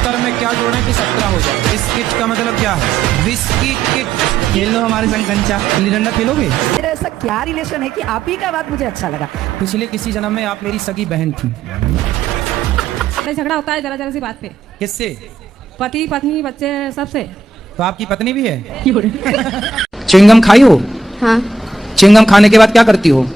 70 में क्या जोड़ें कि 17 हो जाए। बिस्किट का मतलब क्या है? Biscuit kit. खेल लो हमारे संग कंचा, गिल्ली डंडा खेलोगे? मेरा ऐसा क्या रिलेशन है कि आप ही का बात मुझे अच्छा लगा। पिछले किसी जन्म में आप मेरी सगी बहन थी। झगड़ा होता है जरा जरा सी बात पे। किससे? पति पत्नी बच्चे सबसे। तो आपकी पत्नी भी है? च्युइंगम खाई हो? हाँ, च्युइंगम खाने के बाद क्या करती हो?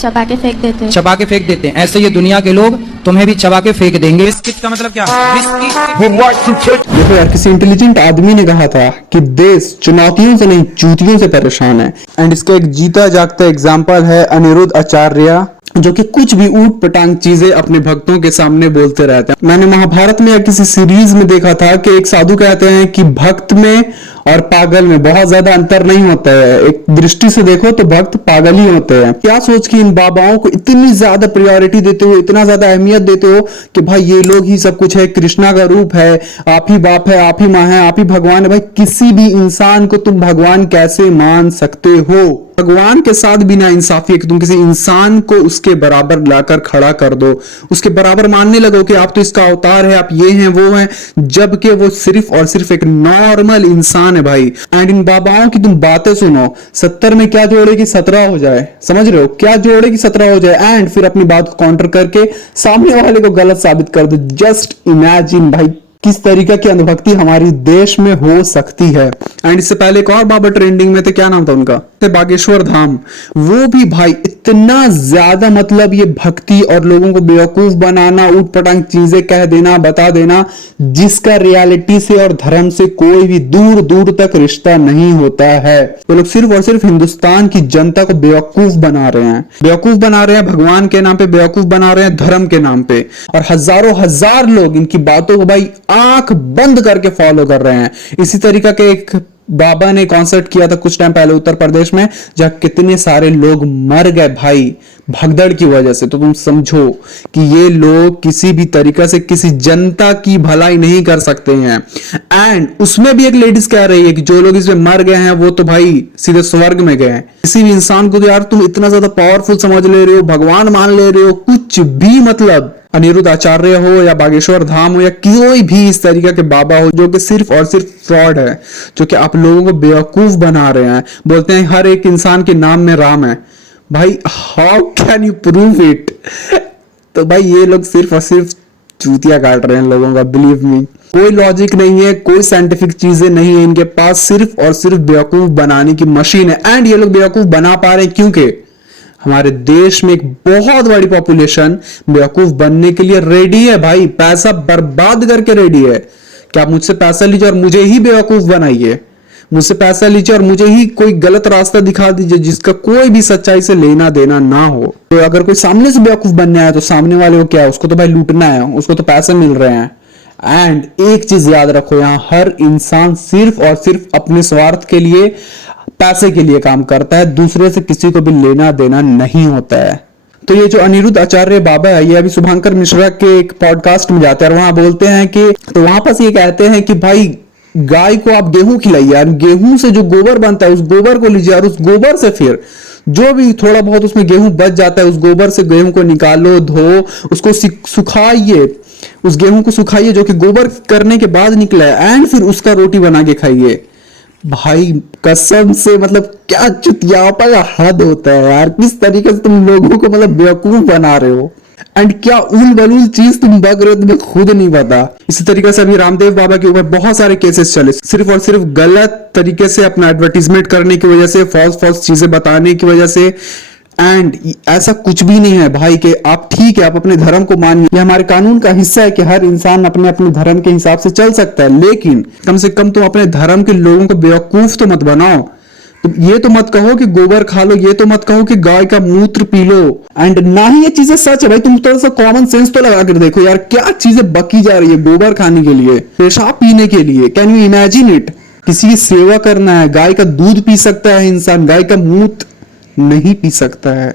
चबा के फेंक देते हैं। चबा के फेंक देते हैं। ऐसे ये दुनिया के लोग तुम्हें भी चबा के फेंक देंगे। बिस्किट का मतलब क्या है? बिस्किट। देखो यार, किसी इंटेलिजेंट आदमी ने कहा था कि देश चुनौतियों से नहीं चूतियों से परेशान है। एंड इसका एक जीता जागता एग्जाम्पल है अनिरुद्ध आचार्य, जो कि कुछ भी ऊट पटांग चीजें अपने भक्तों के सामने बोलते रहते हैं। मैंने महाभारत में या किसी सीरीज में देखा था कि एक साधु कहते हैं कि भक्त में और पागल में बहुत ज्यादा अंतर नहीं होता है। एक दृष्टि से देखो तो भक्त पागल ही होते हैं। क्या सोच के इन बाबाओं को इतनी ज्यादा प्रायोरिटी देते हो, इतना ज्यादा अहमियत देते हो कि भाई ये लोग ही सब कुछ है, कृष्णा का रूप है, आप ही बाप है, आप ही माँ है, आप ही भगवान है। भाई किसी भी इंसान को तुम भगवान कैसे मान सकते हो? भगवान के साथ बिना इंसाफी है कि तुम किसी इंसान को उसके बराबर लाकर खड़ा कर दो, उसके बराबर मानने लगो कि आप तो इसका अवतार है, आप ये हैं वो हैं, जबकि वो सिर्फ और सिर्फ एक नॉर्मल इंसान है भाई। एंड इन बाबाओं की तुम बातें सुनो, 70 में क्या जोड़े कि 17 हो जाए, समझ रहे हो? क्या जोड़े कि 17 हो जाए, एंड फिर अपनी बात को काउंटर करके सामने वाले को गलत साबित कर दो। जस्ट इमेजिन भाई किस तरीके की अंधभक्ति हमारी देश में हो सकती है। एंड इससे पहले एक और बाबा ट्रेंडिंग में थे, क्या नाम था उनका? बागेश्वर धाम। वो भी भाई इतना ज्यादा मतलब ये भक्ति और लोगों को बेवकूफ बनाना, ऊट पटांग चीजें कह देना, बता देना, जिसका रियलिटी से और धर्म से कोई भी दूर दूर तक रिश्ता नहीं होता है। वो लोग सिर्फ और सिर्फ हिंदुस्तान की जनता को बेवकूफ बना रहे हैं, बेवकूफ बना रहे हैं भगवान के नाम पे, बेवकूफ बना रहे हैं धर्म के नाम पे। और हजारों हजार लोग इनकी बातों को भाई आंख बंद करके फॉलो कर रहे हैं। इसी तरीका के एक बाबा ने कॉन्सर्ट किया था कुछ टाइम पहले उत्तर प्रदेश में, जहां कितने सारे लोग मर गए भाई भगदड़ की वजह से। तो तुम समझो कि ये लोग किसी भी तरीका से किसी जनता की भलाई नहीं कर सकते हैं। एंड उसमें भी एक लेडीज कह रही है कि जो लोग इसमें मर गए हैं वो तो भाई सीधे स्वर्ग में गए हैं। किसी भी इंसान को तो यार तुम इतना ज्यादा पावरफुल समझ ले रहे हो, भगवान मान ले रहे हो, कुछ भी मतलब अनिरुद्ध आचार्य हो या बागेश्वर धाम हो या कोई भी इस तरीके के बाबा हो, जो कि सिर्फ और सिर्फ फ्रॉड है, जो कि आप लोगों को बेवकूफ बना रहे हैं। बोलते हैं हर एक इंसान के नाम में राम है। भाई how can you prove it? तो भाई ये लोग सिर्फ और सिर्फ चूतिया काट रहे हैं लोगों का, बिलीव मी। कोई लॉजिक नहीं है, कोई साइंटिफिक चीजें नहीं है इनके पास, सिर्फ और सिर्फ बेवकूफ बनाने की मशीन है। एंड ये लोग बेवकूफ बना पा रहे हैं क्योंकि हमारे देश में एक बहुत बड़ी पॉपुलेशन बेवकूफ बनने के लिए रेडी है भाई, पैसा बर्बाद करके रेडी है कि आप मुझसे पैसा लीजिए और मुझे ही बेवकूफ बनाइए, मुझसे पैसा लीजिए और मुझे ही कोई गलत रास्ता दिखा दीजिए जिसका कोई भी सच्चाई से लेना देना ना हो। तो अगर कोई सामने से बेवकूफ बनने आया तो सामने वाले को क्या है, उसको तो भाई लूटना है, उसको तो पैसे मिल रहे हैं। एंड एक चीज याद रखो, यहां हर इंसान सिर्फ और सिर्फ अपने स्वार्थ के लिए, पैसे के लिए काम करता है, दूसरे से किसी को भी लेना देना नहीं होता है। तो ये जो अनिरुद्ध आचार्य बाबा है, ये अभी शुभंकर मिश्रा के एक पॉडकास्ट में जाते हैं और वहां बोलते हैं कि, तो वहां पर ये कहते हैं कि भाई गाय को आप गेहूं खिलाइए यार, गेहूं से जो गोबर बनता है उस गोबर को लीजिए और उस गोबर से फिर जो भी थोड़ा बहुत उसमें गेहूं बच जाता है, उस गोबर से गेहूं को निकालो, धो, उसको सुखाइए, उस गेहूं को सुखाइए जो कि गोबर करने के बाद निकला है, एंड फिर उसका रोटी बना के खाइए। भाई कसम से मतलब क्या चुतियापा का हद होता है यार, किस तरीके से तुम लोगों को मतलब बेवकूफ बना रहे हो। एंड क्या उल बलूल चीज तुम बक रहे हो, तुम्हें खुद नहीं पता। इसी तरीके से अभी रामदेव बाबा के ऊपर बहुत सारे केसेस चले, सिर्फ और सिर्फ गलत तरीके से अपना एडवर्टीजमेंट करने की वजह से, फॉल्स चीजें बताने की वजह से। एंड ऐसा कुछ भी नहीं है भाई कि आप ठीक है, आप अपने धर्म को मानिए, ये हमारे कानून का हिस्सा है कि हर इंसान अपने अपने धर्म के हिसाब से चल सकता है, लेकिन कम से कम तुम अपने धर्म के लोगों को बेवकूफ तो मत बनाओ। तुम ये तो मत कहो कि गोबर खा लो, ये तो मत कहो कि गाय का मूत्र पी लो। एंड ना ही ये चीजें सच है भाई, तुम थोड़ा सा कॉमन सेंस तो लगा कर देखो यार, क्या चीजें बकी जा रही है गोबर खाने के लिए, पेशाब पीने के लिए। Can you imagine it? किसी की सेवा करना है, गाय का दूध पी सकता है इंसान, गाय का मूत्र नहीं पी सकता है।